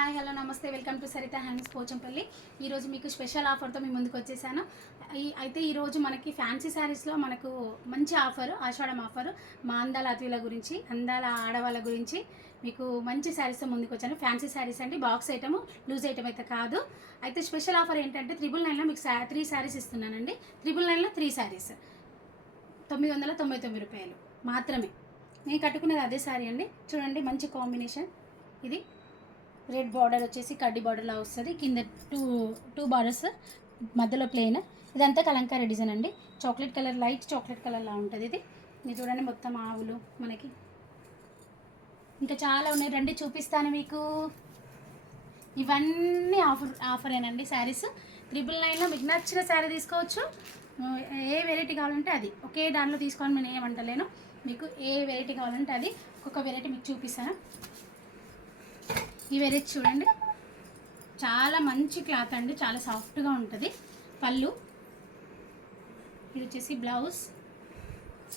Hi hello నమస్తే welcome to Saritha hands Pochampally. ఈరోజు మీకు స్పెషల్ ఆఫర్తో మీ ముందుకు వచ్చేసాను. అయితే ఈరోజు మనకి ఫ్యాన్సీ శారీస్లో మనకు మంచి ఆఫర్, ఆషాఢం ఆఫర్, మా అందాల అతిథుల గురించి, అందాల ఆడవాళ్ళ గురించి మీకు మంచి శారీస్తో ముందుకు వచ్చాను. ఫ్యాన్సీ శారీస్ అండి, బాక్స్ ఐటమ్, లూజ్ ఐటమ్ అయితే కాదు. అయితే స్పెషల్ ఆఫర్ ఏంటంటే 999లో మీకు 3 శారీస్ ఇస్తున్నానండి. 999లో 3 శారీస్ 999 రూపాయలు మాత్రమే. నేను కట్టుకునేది అదే శారీ అండి. చూడండి మంచి కాంబినేషన్. ఇది రెడ్ బార్డర్ వచ్చేసి కడ్డీ బార్డర్లా వస్తుంది, కింద టూ బార్డర్స్, మధ్యలో ప్లెయిన్. ఇదంతా కలంకారీ డిజైన్ అండి. చాక్లెట్ కలర్, లైట్ చాక్లెట్ కలర్లా ఉంటుంది ఇది చూడండి. మొత్తం ఆవులు మనకి ఇంకా చాలా ఉన్నాయి, రండి చూపిస్తాను మీకు. ఇవన్నీ ఆఫరేనండి శారీస్. 999లో మీకు నచ్చిన శారీ తీసుకోవచ్చు. ఏ వెరైటీ కావాలంటే అది, ఒకే దానిలో తీసుకోవాలి నేను ఏమంటలేను. మీకు ఏ వెరైటీ కావాలంటే అది, ఒక్కొక్క వెరైటీ మీకు చూపిస్తాను. ఈ వెరైటీ చూడండి, చాలా మంచి క్లాత్ అండి, చాలా సాఫ్ట్గా ఉంటుంది. పళ్ళు, ఇది వచ్చేసి బ్లౌజ్,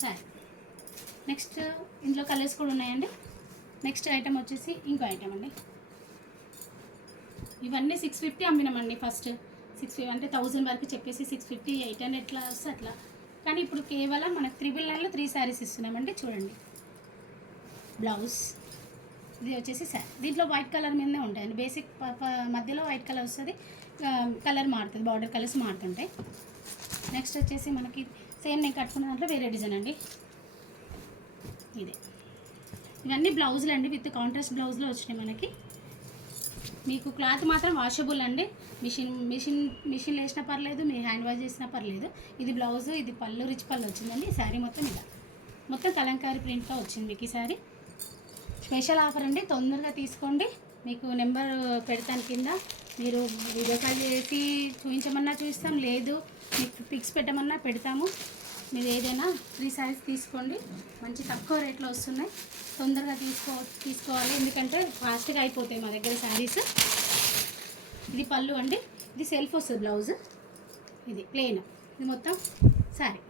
సారీ. నెక్స్ట్ ఇందులో కలర్స్ కూడా ఉన్నాయండి. నెక్స్ట్ ఐటమ్ వచ్చేసి ఇంకో ఐటమ్ అండి. ఇవన్నీ 650 అమ్మినామండి. ఫస్ట్ 650 అంటే 1000 వరకు చెప్పేసి 650, 800 ఎట్లా వస్తే అట్లా. కానీ ఇప్పుడు కేవలం మనకు 999లో 3 శారీస్ ఇస్తున్నామండి. చూడండి, బ్లౌజ్, ఇది వచ్చేసి శారీ. దీంట్లో వైట్ కలర్ మీదనే ఉంటాయండి. బేసిక్ మధ్యలో వైట్ కలర్ వస్తుంది, కలర్ మారుతుంది, బార్డర్ కలర్స్ మారుతుంటాయి. నెక్స్ట్ వచ్చేసి మనకి సేమ్ నేను కట్టుకున్న దాంట్లో వేరే డిజైన్ అండి. ఇదే, ఇవన్నీ బ్లౌజులు అండి, విత్ కాంట్రాస్ట్ బ్లౌజ్లో వచ్చినాయి మనకి. మీకు క్లాత్ మాత్రం వాషబుల్ అండి. మిషన్ వేసినా పర్లేదు, మీరు హ్యాండ్ వాష్ చేసినా పర్లేదు. ఇది బ్లౌజు, ఇది పళ్ళు, రిచ్ పళ్ళు వచ్చిందండి. ఈ శారీ మొత్తం ఇలా మొత్తం కలంకారీ ప్రింట్తో వచ్చింది మీకు ఈ శారీ. స్పెషల్ ఆఫర్ అండి, తొందరగా తీసుకోండి. మీకు నెంబర్ పెడతాను కింద, మీరు వీడియో కాల్ చేసి చూపించమన్నా చూపిస్తాం, లేదు మీకు పిక్స్ పెట్టమన్నా పెడతాము. మీరు ఏదైనా 3 శారీస్ తీసుకోండి, మంచి తక్కువ రేట్లో వస్తున్నాయి. తొందరగా తీసుకోవాలి, ఎందుకంటే ఫాస్ట్గా అయిపోతాయి మా దగ్గర శారీస్. ఇది పళ్ళు అండి, ఇది సెల్ఫ్ వస్తుంది బ్లౌజ్, ఇది ప్లెయిన్, ఇది మొత్తం శారీ.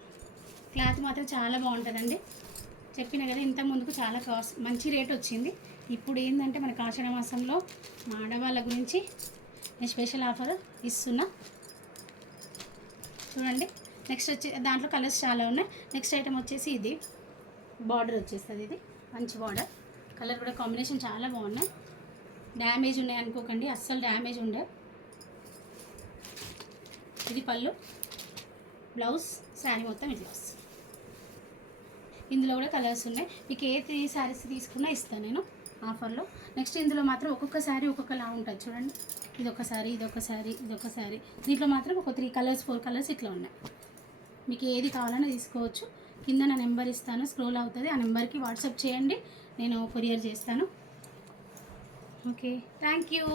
క్లాత్ మాత్రం చాలా బాగుంటుందండి. చెప్పిన కదా ఇంత ముందుకు చాలా మంచి రేట్ వచ్చింది. ఇప్పుడు ఏంటంటే మన ఆషాఢ మాసంలో మా ఆడవాళ్ళ గురించి నేను స్పెషల్ ఆఫర్ ఇస్తున్నా. చూడండి, నెక్స్ట్ వచ్చి దాంట్లో కలర్స్ చాలా ఉన్నాయి. నెక్స్ట్ ఐటమ్ వచ్చేసి ఇది బార్డర్ వచ్చేస్తుంది. ఇది మంచి బార్డర్, కలర్ కూడా కాంబినేషన్ చాలా బాగున్నాయి. డ్యామేజ్ ఉన్నాయి అనుకోకండి, అస్సలు డ్యామేజ్ ఉండే. ఇది పళ్ళు, బ్లౌజ్, శారీ మొత్తం ఇట్లా వస్తుంది. ఇందులో కూడా కలర్స్ ఉన్నాయి. మీకు ఏ 3 శారీస్ తీసుకున్నా ఇస్తాను నేను ఆఫర్లో. నెక్స్ట్ ఇందులో మాత్రం ఒక్కొక్క శారీ ఒక్కొక్కలా ఉంటుంది. చూడండి, ఇదొక శారీ, ఇదొక శారీ, ఇదొక శారీ. దీంట్లో మాత్రం ఒక 3 కలర్స్ 4 కలర్స్ ఇట్లా ఉన్నాయి. మీకు ఏది కావాలన్నా తీసుకోవచ్చు. కింద నా నెంబర్ ఇస్తాను, స్క్రోల్ అవుతుంది. ఆ నెంబర్కి వాట్సాప్ చేయండి, నేను కొరియర్ చేస్తాను. Okay, thank you.